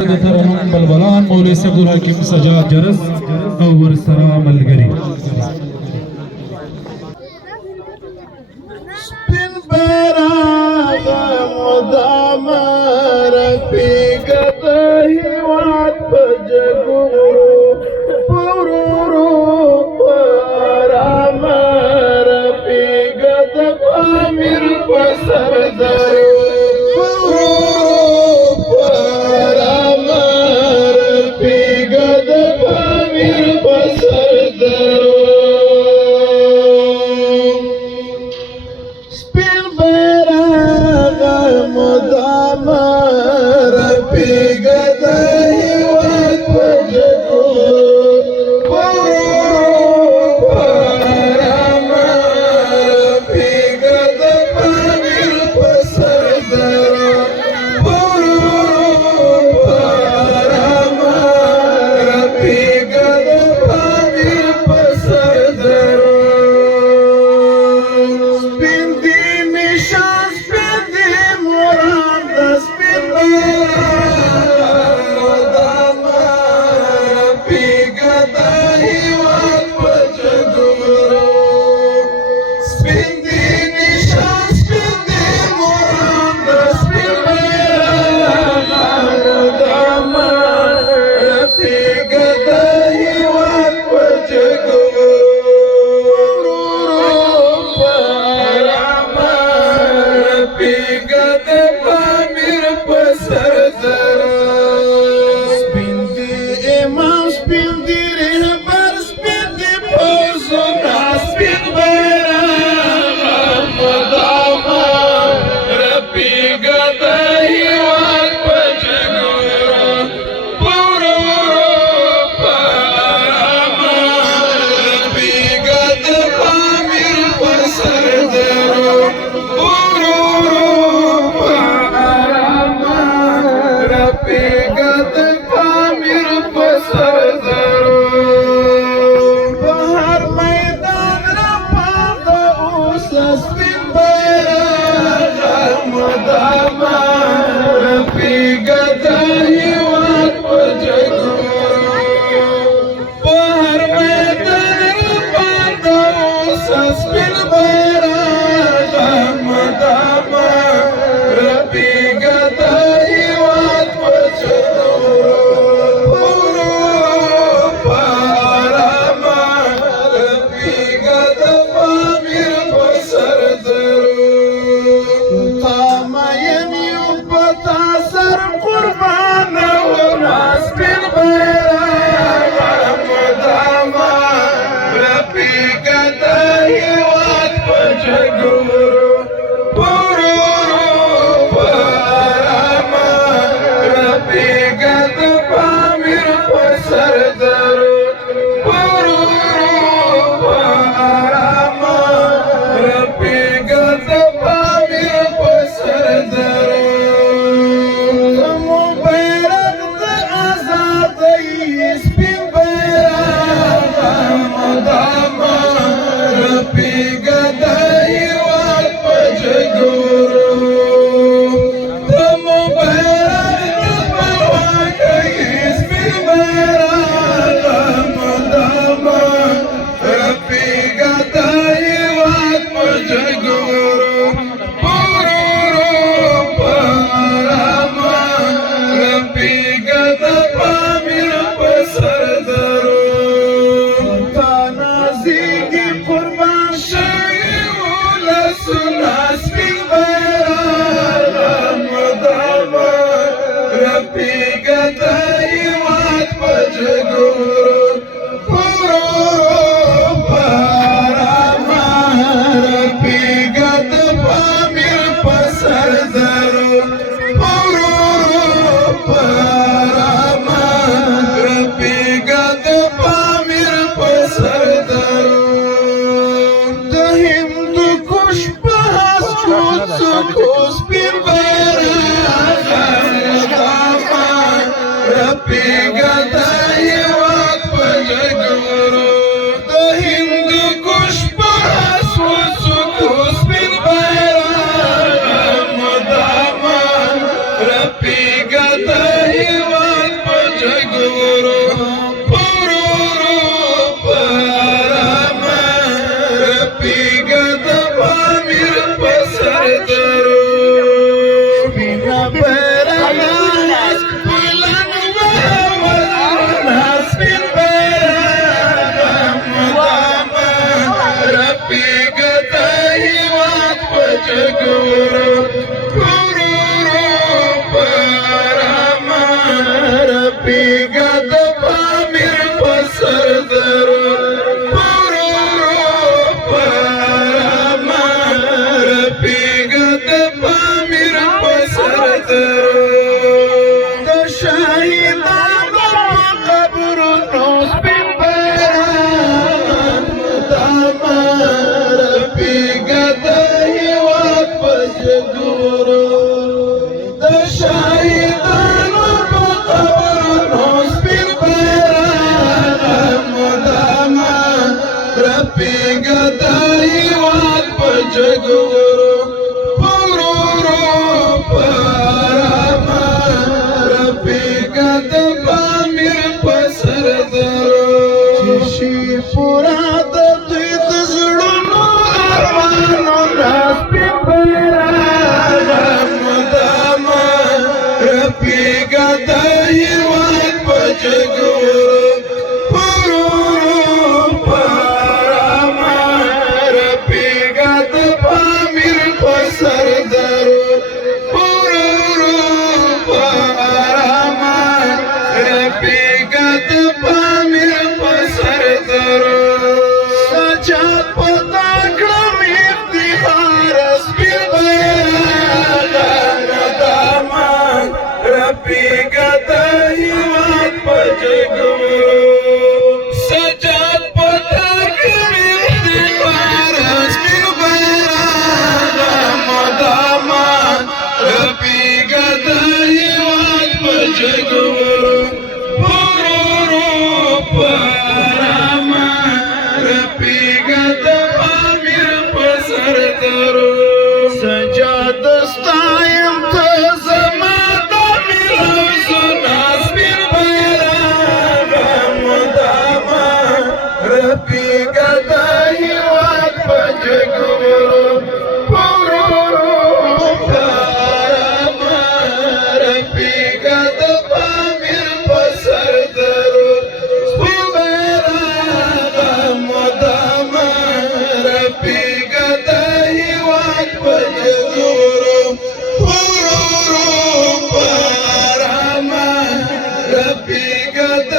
بلبلان مولوي عبد الحكيم سجاد جرس أول السلام القريب Rapi gada hiwa شهیدانو په قبرونو سپین بیرغ مدامه رپیږه د هېواد په جګورو د شهیدانو په قبرونو سپین بیرغ مدامه رپیږه د هېواد په جګورو پورا د دوی د زړونو ارمانو راز سپین بیرغ مدامه رپیږه د هېواد په جګورو ورورو په ارامه رپیږه د پامیر په سردرو ورورو په ارامه رپیږه د پامیر سجاد پتا کړم افتخار سپین بیرغ مدامه رپیږه د هېواد په جګورو سجاد پتا کړم افتخار سپین بیرغ مدامه رپیږه د هېواد په جګورو سجاد ستایم ته زما د میراثونه سپین بیرغ مدامه رپیږه د هېواد په جګورو ورورو په ارامه رپیږه د پامیر په سردرو سپین بیرغ مدامه رپیږه د هېواد په جګورو ورورو په ارامه رپیږه د